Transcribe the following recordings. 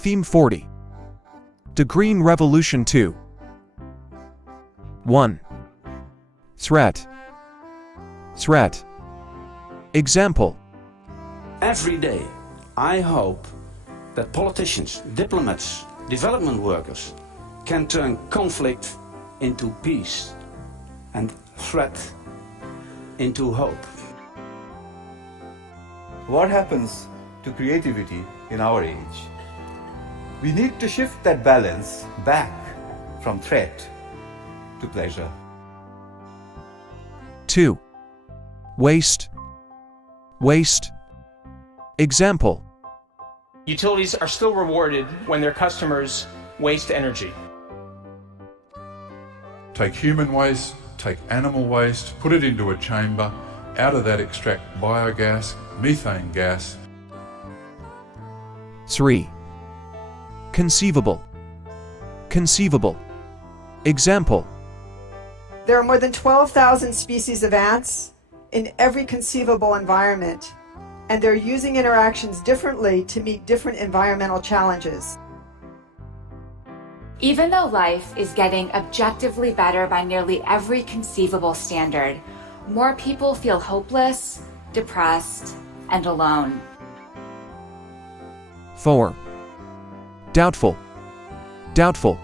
Theme 40. The Green Revolution 2. 1. Threat. Threat. Example. Every day, I hope that politicians, diplomats, development workers can turn conflict into peace and threat into hope. What happens to creativity in our age? We need to shift that balance back from threat to pleasure. 2. Waste. Waste. Example. Utilities are still rewarded when their customers waste energy. Take human waste, take animal waste, put it into a chamber, out of that extract biogas, methane gas. 3. Conceivable. Conceivable. Example. There are more than 12,000 species of ants in every conceivable environment, and they're using interactions differently to meet different environmental challenges. Even though life is getting objectively better by nearly every conceivable standard, more people feel hopeless, depressed, and alone. 4. Doubtful. Doubtful.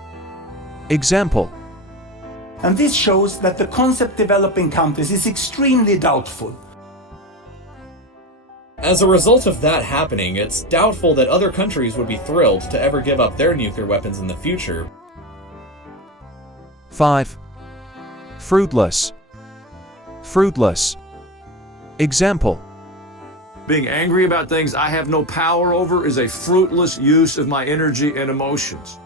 Example. And this shows that the concept developing countries is extremely doubtful. As a result of that happening, it's doubtful that other countries would be thrilled to ever give up their nuclear weapons in the future. 5. Fruitless. Fruitless. Example. Being angry about things I have no power over is a fruitless use of my energy and emotions.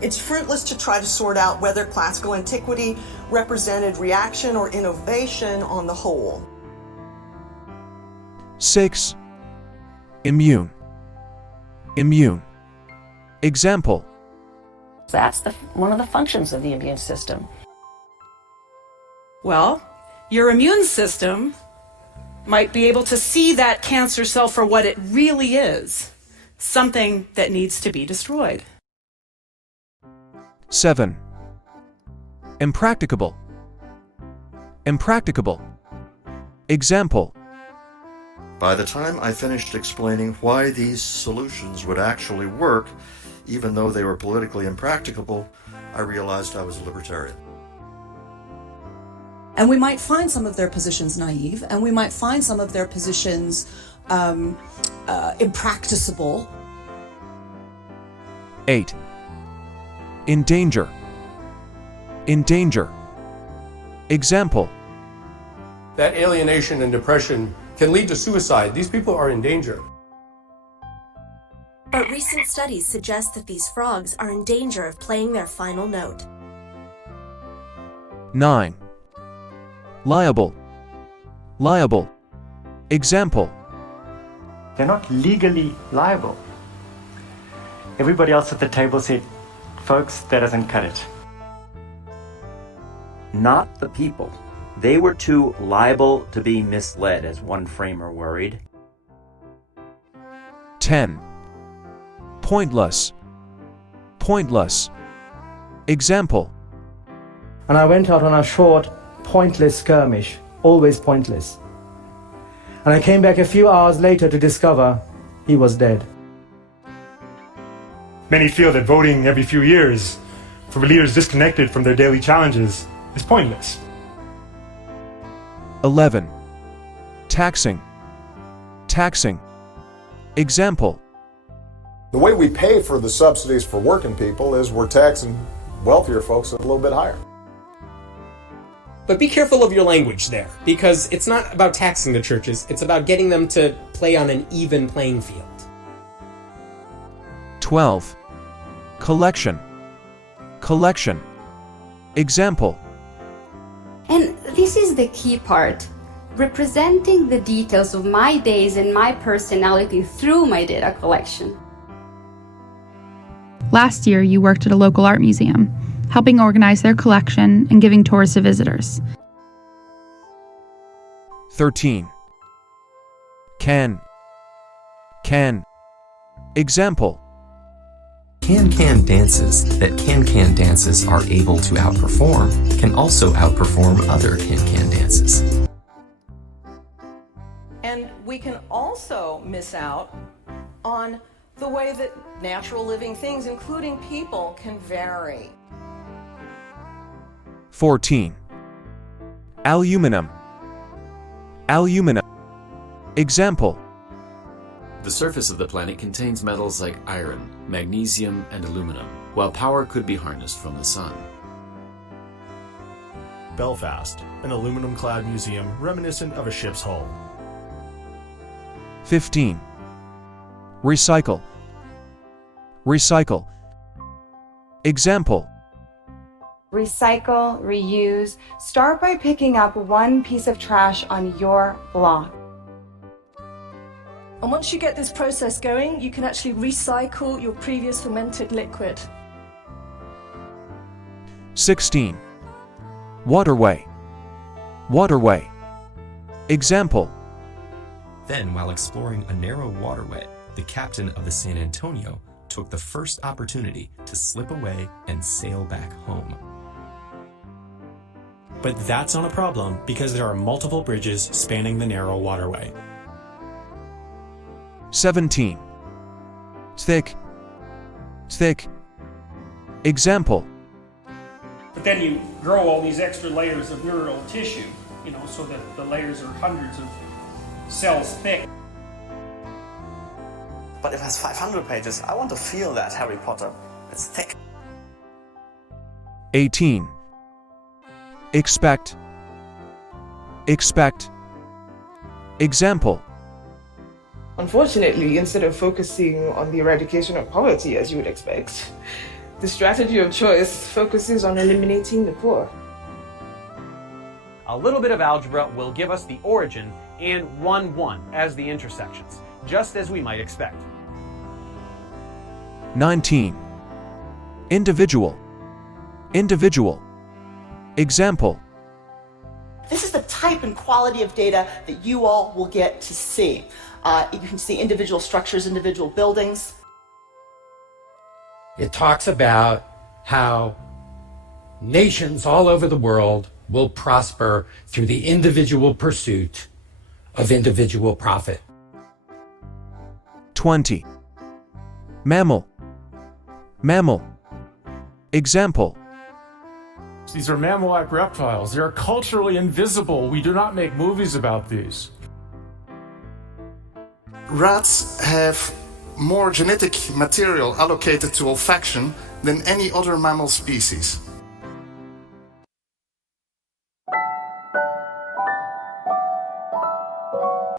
It's fruitless to try to sort out whether classical antiquity represented reaction or innovation on the whole. 6. Immune. Immune. Example. That's one of the functions of the immune system. Well, your immune system might be able to see that cancer cell for what it really is, something that needs to be destroyed. 7. Impracticable. Impracticable. Example. By the time I finished explaining why these solutions would actually work, even though they were politically impracticable, I realized I was a libertarian. And we might find some of their positions naive, and we might find some of their positions impracticable. 8. In danger. In danger. Example. That alienation and depression can lead to suicide. These people are in danger. But recent studies suggest that these frogs are in danger of playing their final note. 9. Liable. Liable. Example. They're not legally liable. Everybody else at the table said, folks, that doesn't cut it. Not the people. They were too liable to be misled, as one framer worried. 10. Pointless. Pointless. Example. And I went out on a short, pointless skirmish, always pointless. And I came back a few hours later to discover he was dead. Many feel that voting every few years for leaders disconnected from their daily challenges is pointless. 11. Taxing. Taxing. Example. The way we pay for the subsidies for working people is we're taxing wealthier folks a little bit higher. But be careful of your language there, because it's not about taxing the churches, it's about getting them to play on an even playing field. 12. Collection. Collection. Example. And this is the key part, representing the details of my days and my personality through my data collection. Last year, you worked at a local art museum, helping organize their collection and giving tours to visitors. 13. Can. Example. Can-can dances that can-can dances are able to outperform can also outperform other can-can dances. And we can also miss out on the way that natural living things, including people, can vary. 14. Aluminum. Aluminum. Example. The surface of the planet contains metals like iron, magnesium, and aluminum, while power could be harnessed from the sun. Belfast, an aluminum-clad museum reminiscent of a ship's hull. 15. Recycle. Recycle. Example. Recycle, reuse. Start by picking up one piece of trash on your block. And once you get this process going, you can actually recycle your previous fermented liquid. 16. Waterway. Waterway. Example. Then, while exploring a narrow waterway, the captain of the San Antonio took the first opportunity to slip away and sail back home. But that's not a problem because there are multiple bridges spanning the narrow waterway. 17. Thick. Thick. Example. But then you grow all these extra layers of neural tissue, so that the layers are hundreds of cells thick. But if it has 500 pages, I want to feel that Harry Potter. It's thick. 18. Expect. Expect. Example. Unfortunately, instead of focusing on the eradication of poverty, as you would expect, the strategy of choice focuses on eliminating the poor. A little bit of algebra will give us the origin and 1, 1 as the intersections, just as we might expect. 19. Individual. Individual. Example. This is the type and quality of data that you all will get to see. You can see individual structures, individual buildings. It talks about how nations all over the world will prosper through the individual pursuit of individual profit. 20. Mammal. Mammal. Example. These are mammal-like reptiles. They are culturally invisible. We do not make movies about these. Rats have more genetic material allocated to olfaction than any other mammal species.